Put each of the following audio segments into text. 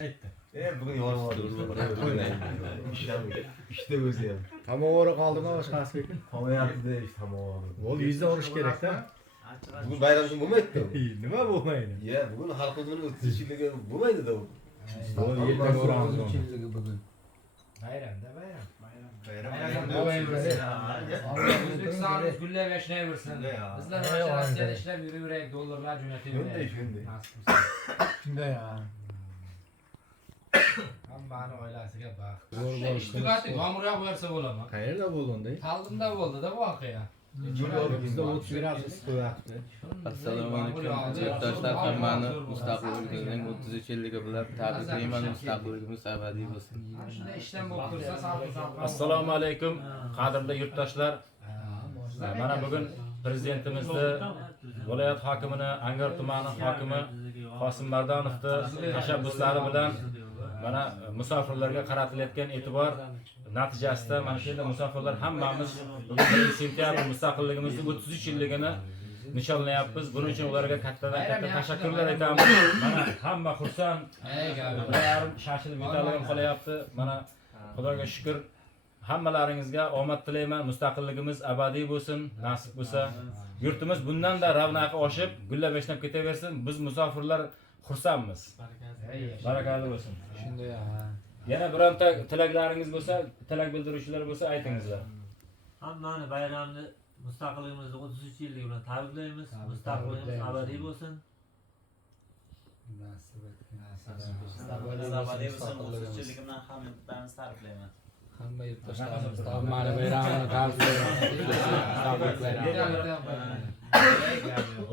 Aytdi. Bugün yormadım. İşte o'zi ham. Tamoğru qoldimi boshqasi? Tomayapti işte tamoğru. Ol yuzda urish kerak-da. Bugun bayram kuni bo'lmaydi-ku. Nima bo'lmaydi? Ya, bugun xalq o'zining 30-yilligi bo'lmaydi-da bu. Ol yerda ko'ramiz uni. Bayramda bayram. O'zbekistonimiz gullab yashayversin. Bizlar mana Rossiyada ishlab yuraveraylik, dollarlar jo'nataveraylik. Shunday ya. Hammani oilasiga baxt. Zo'r Ish bo'lishdi. tugatdik, yomg'ir bersa bo'ladimi? Qayerda bo'ldi unda? Taldimda bo'ldi-da voqea. Bizda 30 gradus qo'yapti. Assalomu alaykum yurtdoshlar, hammani mustaqilligimizning 33-yilligi bilan tabriklayman. Mustaqilligimiz abadiy bo'lsin. Shunday ishdan bo'lib tursa salqin-salqin. Assalomu alaykum qadrli yurtdoshlar. Mana bugun prezidentimizni, viloyat hokimini, Angor tumani hokimi Qosim Mardonovning tashabbuslari bilan mana musofirlarga qaratilayotgan e'tibor natijasida mana shu yerda musofirlar hammamiz bugun 1-sentyabr mustaqilligimizning 33 yilligini nishonlayapmiz. Buning uchun ularga kattadan katta tashakkurlar aytamiz. Mana hamma xursand. Ular shashilib yo'talib qolyapti. Mana Xudoga shukr. Hammalaringizga omad tilayman. Mustaqilligimiz abadiy bo'lsin, nasib bo'lsa. Yurtimiz bundan-da ravnaqi oshib, gullab yashnab ketaversin. Biz musofirlar xursandmiz. Barakali bo'lsin. Shunday ya. Yana bironta tilaklaringiz bo'lsa, tilak bildiruvchilar bo'lsa aytingizlar. Hammani bayramni mustaqilligimizni 33 yillik bilan tabriklaymiz. Mustaqilligimiz abadiy bo'lsin. Abadiy bo'lsin. 33 yilligimdan hammalarni tabriklayman. Hamma yurtdoshlarimiz hammani bayramini tabriklayman.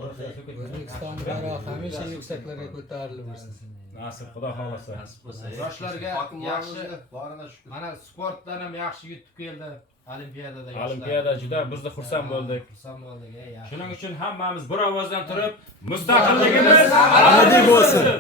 O'zbekiston bayrog'i hamisha yuksaklarga ko'tarilaversin. Nasib Xudo xolasa. Yoshlarga yaxshi, mana sportdan ham yaxshi yutib keldi. Olimpiadada yoshlar. Olimpiada juda biz xursand bo'ldik. Xursand bo'ldik, yaxshi. Shuning uchun hammamiz bir ovozdan turib, mustaqilligimiz abadiy bo'lsin.